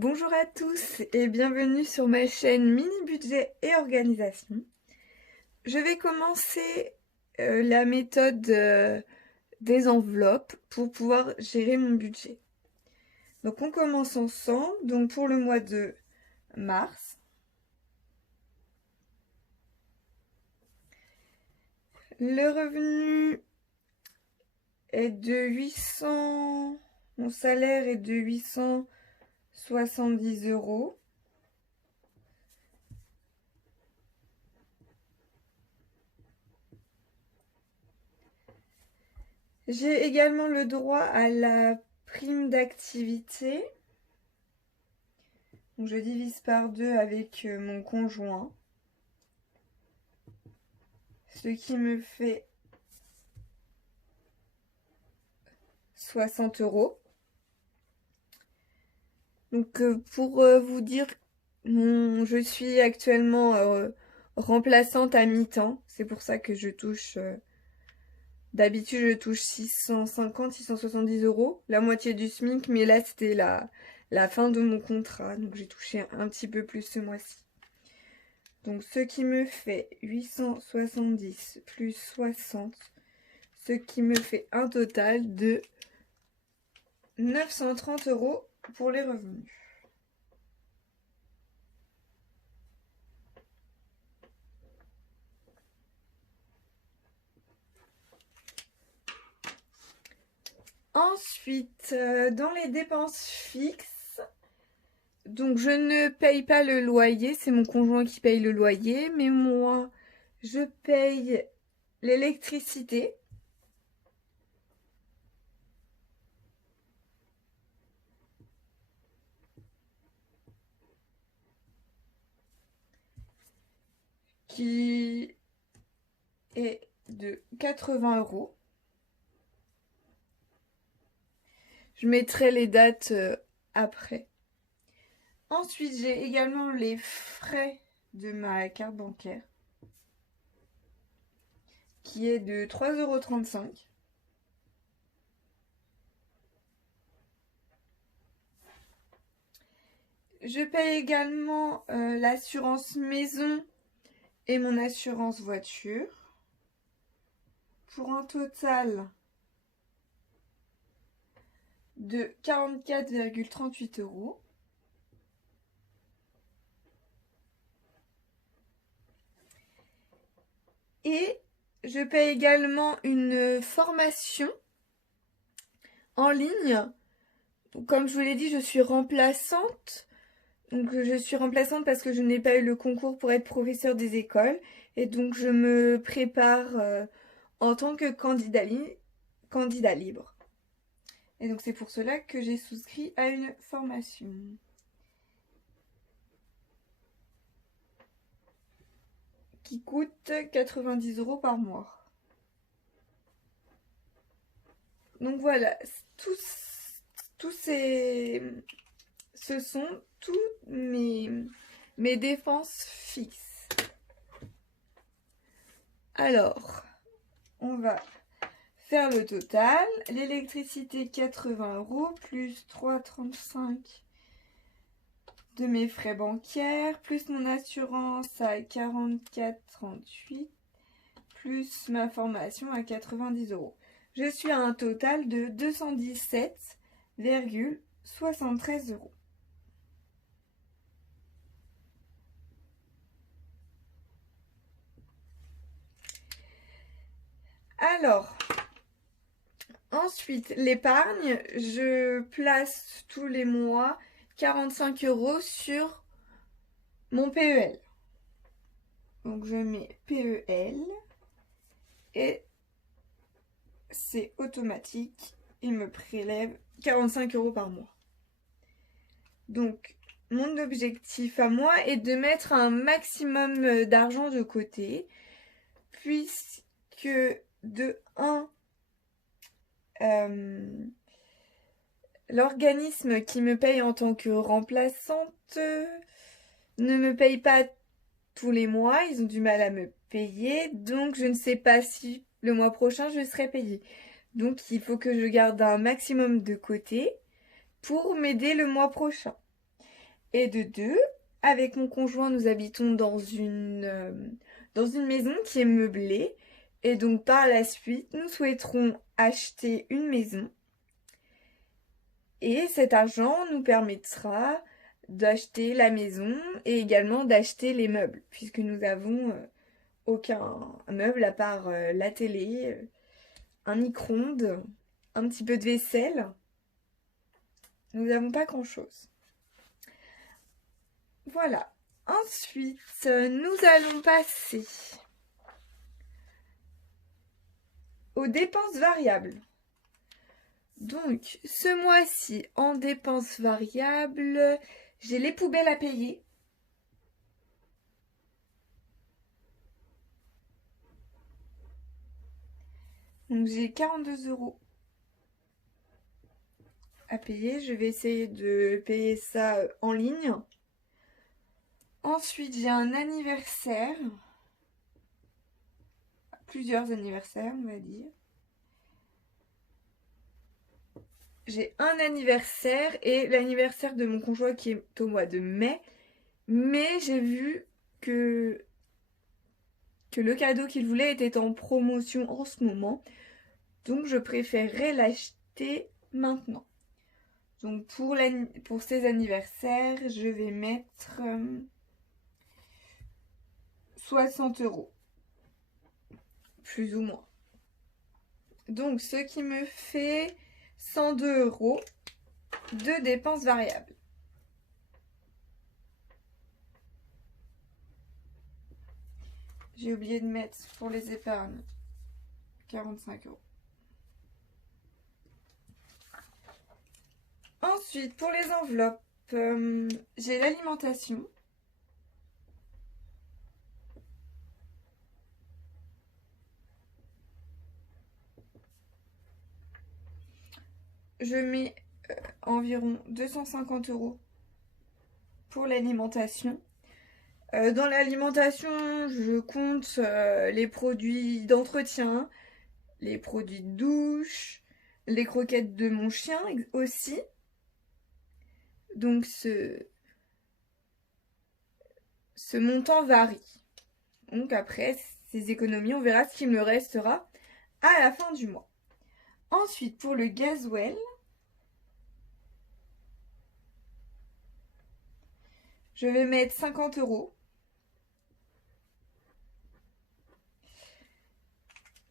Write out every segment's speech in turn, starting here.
Bonjour à tous et bienvenue sur ma chaîne Mini Budget et Organisation. Je vais commencer la méthode des enveloppes pour pouvoir gérer mon budget. Donc on commence ensemble. Donc pour le mois de mars, le revenu est de 800, mon salaire est de 870 euros. J'ai également le droit à la prime d'activité. Donc je divise par 2 avec mon conjoint, ce qui me fait 60 euros. Donc pour vous dire, je suis actuellement remplaçante à mi-temps. C'est pour ça que je touche, d'habitude je touche 650, 670 euros, la moitié du SMIC, mais là c'était la fin de mon contrat, donc j'ai touché un petit peu plus ce mois-ci. Donc ce qui me fait 870 plus 60, ce qui me fait un total de 930 euros pour les revenus. Ensuite, dans les dépenses fixes, donc je ne paye pas le loyer, c'est mon conjoint qui paye le loyer, mais moi, je paye l'électricité. Qui est de 80 euros. Je mettrai les dates après. Ensuite, j'ai également les frais de ma carte bancaire qui est de 3,35 €. Je paye également l'assurance maison et mon assurance voiture pour un total de 44,38 euros. Et je paye également une formation en ligne. Comme je vous l'ai dit, je suis remplaçante. Donc je suis remplaçante parce que je n'ai pas eu le concours pour être professeur des écoles. Et donc je me prépare en tant que candidat libre. Et donc c'est pour cela que j'ai souscrit à une formation qui coûte 90 euros par mois. Donc voilà, ce sont tous mes dépenses fixes. Alors, on va faire le total. L'électricité 80 euros plus 3,35 de mes frais bancaires, plus mon assurance à 44,38, plus ma formation à 90 euros. Je suis à un total de 217,73 euros. Alors, ensuite, l'épargne, je place tous les mois 45 euros sur mon PEL. Donc je mets PEL et c'est automatique. Il me prélève 45 euros par mois. Donc mon objectif à moi est de mettre un maximum d'argent de côté, puisque de 1, l'organisme qui me paye en tant que remplaçante ne me paye pas tous les mois, ils ont du mal à me payer, donc je ne sais pas si le mois prochain je serai payée. Donc il faut que je garde un maximum de côté pour m'aider le mois prochain. Et de deux, avec mon conjoint, nous habitons dans une maison qui est meublée. Et donc par la suite, nous souhaiterons acheter une maison. Et cet argent nous permettra d'acheter la maison et également d'acheter les meubles, puisque nous avons aucun meuble à part la télé, un micro-ondes, un petit peu de vaisselle. Nous n'avons pas grand-chose. Voilà. Ensuite, nous allons passer aux dépenses variables. Donc, ce mois-ci, en dépenses variables, j'ai les poubelles à payer. Donc, j'ai 42 € à payer. Je vais essayer de payer ça en ligne. Ensuite, j'ai un anniversaire. Plusieurs anniversaires, on va dire. J'ai un anniversaire et l'anniversaire de mon conjoint qui est au mois de mai. Mais j'ai vu que le cadeau qu'il voulait était en promotion en ce moment. Donc je préférerais l'acheter maintenant. Donc pour ces anniversaires, je vais mettre 60 €. Plus ou moins. Donc ce qui me fait 102 € de dépenses variables. J'ai oublié de mettre pour les épargnes 45 €. Ensuite, pour les enveloppes, j'ai l'alimentation. Je mets environ 250 € pour l'alimentation. Dans l'alimentation, je compte les produits d'entretien, les produits de douche, les croquettes de mon chien aussi. Donc ce montant varie. Donc après ces économies, on verra ce qu'il me restera à la fin du mois. Ensuite, pour le gasoil, je vais mettre 50 €.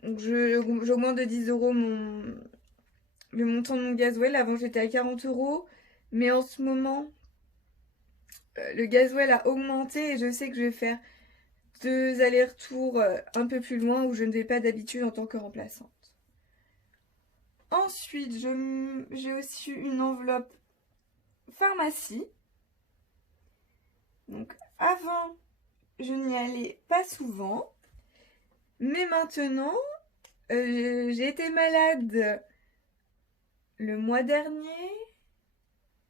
Donc j'augmente de 10 € le montant de mon gasoil. Avant j'étais à 40 €. Mais en ce moment, le gasoil a augmenté et je sais que je vais faire 2 allers-retours un peu plus loin où je ne vais pas d'habitude en tant que remplaçante. Ensuite, j'ai aussi une enveloppe pharmacie. Donc avant, je n'y allais pas souvent. Mais maintenant, j'ai été malade le mois dernier.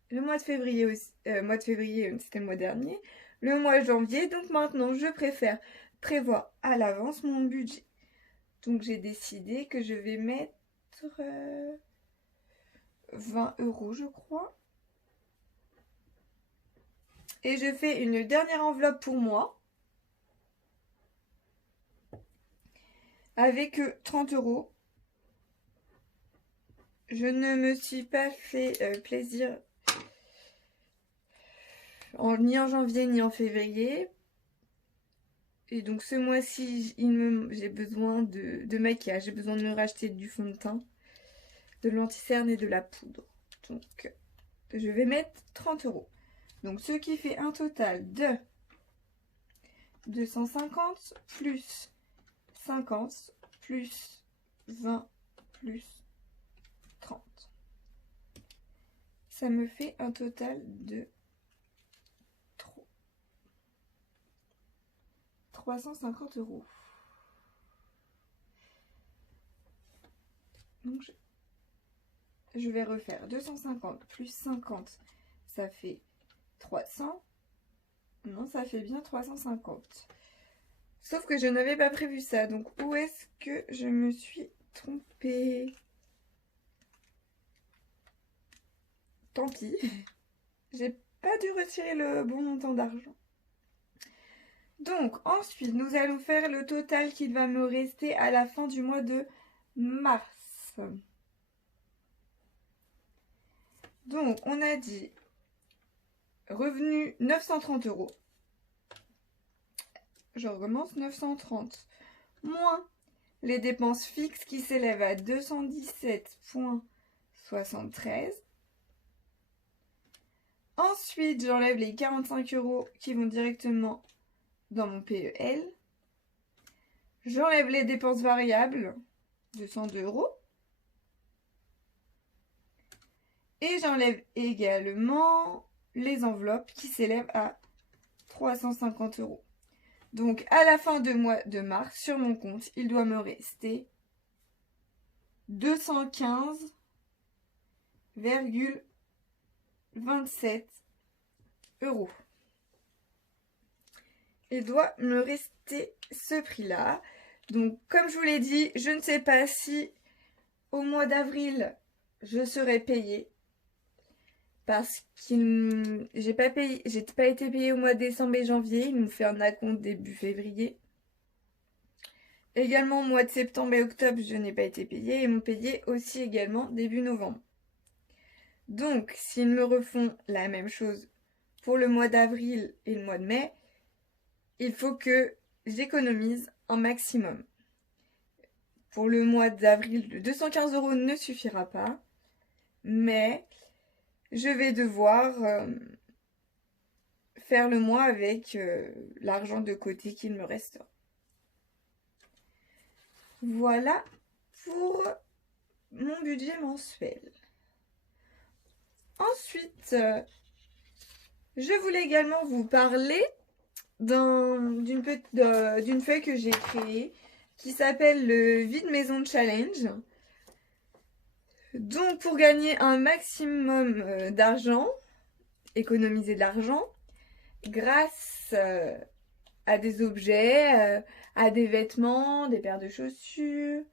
Le mois de février aussi. Mois de février, c'était le mois dernier. Le mois de janvier. Donc maintenant, je préfère prévoir à l'avance mon budget. Donc j'ai décidé que je vais mettre 20 € je crois. Et je fais une dernière enveloppe pour moi. Avec 30 €. Je ne me suis pas fait plaisir ni en janvier ni en février. Et donc ce mois-ci, j'ai besoin de maquillage. J'ai besoin de me racheter du fond de teint, de l'anti-cerne et de la poudre. Donc je vais mettre 30 €. Donc ce qui fait un total de 250 plus 50 plus 20 plus 30. Ça me fait un total de 350 €. Donc je vais refaire 250 plus 50, ça fait 300. Non, ça fait bien 350. Sauf que je n'avais pas prévu ça. Donc où est-ce que je me suis trompée? Tant pis. J'ai pas dû retirer le bon montant d'argent. Donc ensuite, nous allons faire le total qu'il va me rester à la fin du mois de mars. Donc on a dit revenu 930 €. Je recommence, 930 moins les dépenses fixes qui s'élèvent à 217,73 €. Ensuite, j'enlève les 45 € qui vont directement dans mon PEL. J'enlève les dépenses variables, 202 €. Et j'enlève également les enveloppes qui s'élèvent à 350 €. Donc à la fin du mois de mars, sur mon compte, il doit me rester 215,27 €. Il doit me rester ce prix-là. Donc comme je vous l'ai dit, je ne sais pas si au mois d'avril je serai payée. Parce que j'ai pas été payée au mois de décembre et janvier. Ils m'ont fait un acompte début février. Également au mois de septembre et octobre, je n'ai pas été payée. Ils m'ont payé aussi également début novembre. Donc, s'ils me refont la même chose pour le mois d'avril et le mois de mai, il faut que j'économise un maximum. Pour le mois d'avril, le 215 € ne suffira pas. Mais je vais devoir faire le mois avec l'argent de côté qu'il me restera. Voilà pour mon budget mensuel. Ensuite, je voulais également vous parler d'une feuille que j'ai créée qui s'appelle le Vide Maison Challenge. Donc pour gagner un maximum d'argent, économiser de l'argent, grâce à des objets, à des vêtements, des paires de chaussures,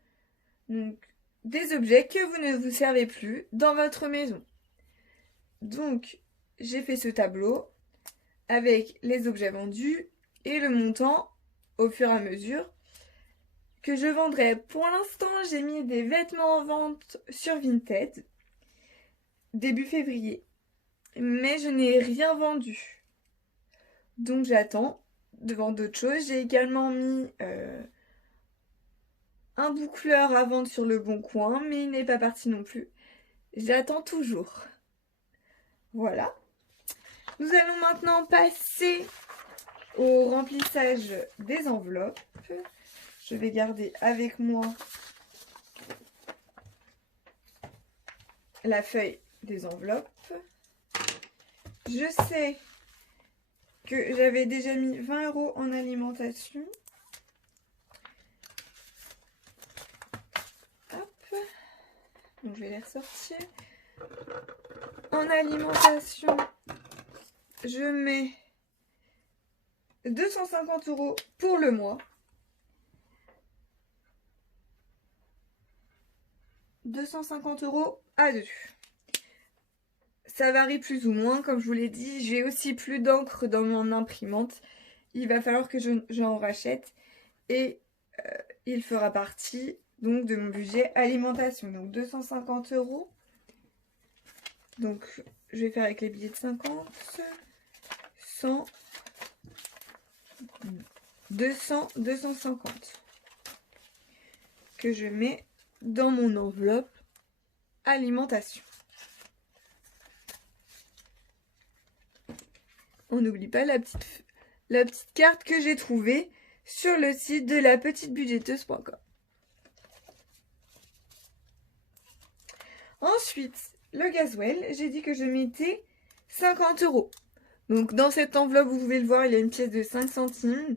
donc des objets que vous ne vous servez plus dans votre maison. Donc j'ai fait ce tableau avec les objets vendus et le montant au fur et à mesure que je vendrai. Pour l'instant, j'ai mis des vêtements en vente sur Vinted début février, mais je n'ai rien vendu. Donc j'attends de vendre d'autres choses. J'ai également mis un boucleur à vendre sur le Bon Coin, mais il n'est pas parti non plus. J'attends toujours. Voilà. Nous allons maintenant passer au remplissage des enveloppes. Je vais garder avec moi la feuille des enveloppes. Je sais que j'avais déjà mis 20 € en alimentation. Hop. Donc je vais les ressortir. En alimentation, je mets 250 € pour le mois. 250 € à deux. Ça varie plus ou moins, comme je vous l'ai dit. J'ai aussi plus d'encre dans mon imprimante. Il va falloir que j'en rachète. Et il fera partie donc de mon budget alimentation. Donc 250 €. Donc je vais faire avec les billets de 50, 100, 200, 250. Que je mets dans mon enveloppe alimentation. On n'oublie pas la petite carte que j'ai trouvée sur le site de lapetitebudgeteuse.com. Ensuite, le gasoil, j'ai dit que je mettais 50 €. Donc dans cette enveloppe, vous pouvez le voir, il y a une pièce de 5 centimes.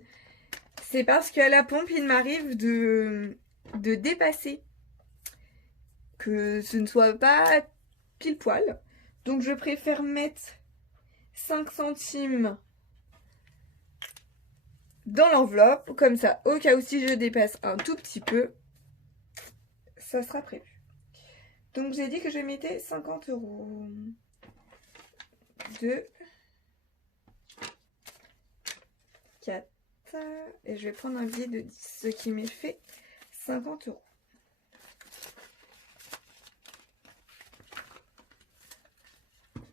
C'est parce qu'à la pompe, il m'arrive de dépasser. Que ce ne soit pas pile poil. Donc je préfère mettre 5 centimes dans l'enveloppe. Comme ça, au cas où si je dépasse un tout petit peu, ça sera prévu. Donc j'ai dit que je mettais 50 €. 2, 4. Et je vais prendre un billet de 10, ce qui m'est fait 50 €.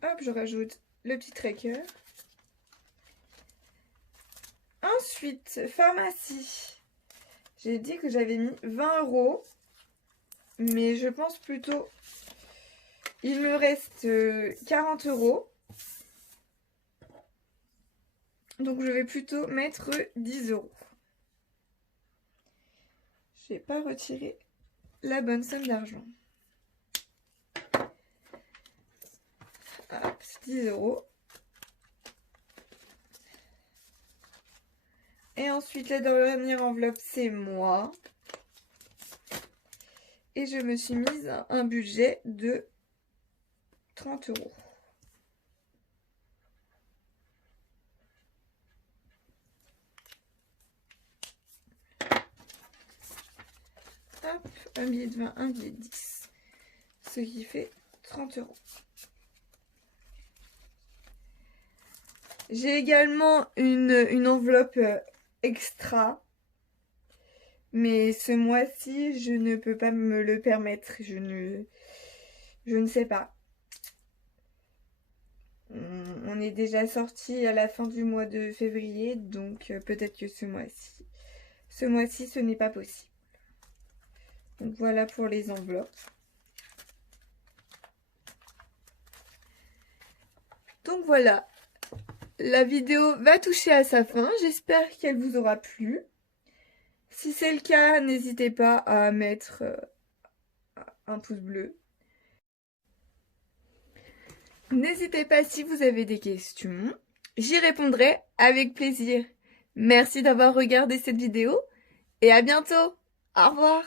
Hop, je rajoute le petit tracker. Ensuite, pharmacie. J'ai dit que j'avais mis 20 €. Mais je pense plutôt... Il me reste 40 €. Donc je vais plutôt mettre 10 €. Je n'ai pas retiré la bonne somme d'argent. Hop, 10 €. Et ensuite, la dernière enveloppe, c'est moi. Et je me suis mise un budget de 30 €. Hop, un billet de 20, un billet de 10. Ce qui fait 30 €. J'ai également une enveloppe extra. Mais ce mois-ci, je ne peux pas me le permettre. Je ne sais pas. On est déjà sorti à la fin du mois de février, donc peut-être que ce mois-ci, ce n'est pas possible. Donc voilà pour les enveloppes. Donc voilà, la vidéo va toucher à sa fin. J'espère qu'elle vous aura plu. Si c'est le cas, n'hésitez pas à mettre un pouce bleu. N'hésitez pas si vous avez des questions. J'y répondrai avec plaisir. Merci d'avoir regardé cette vidéo et à bientôt. Au revoir.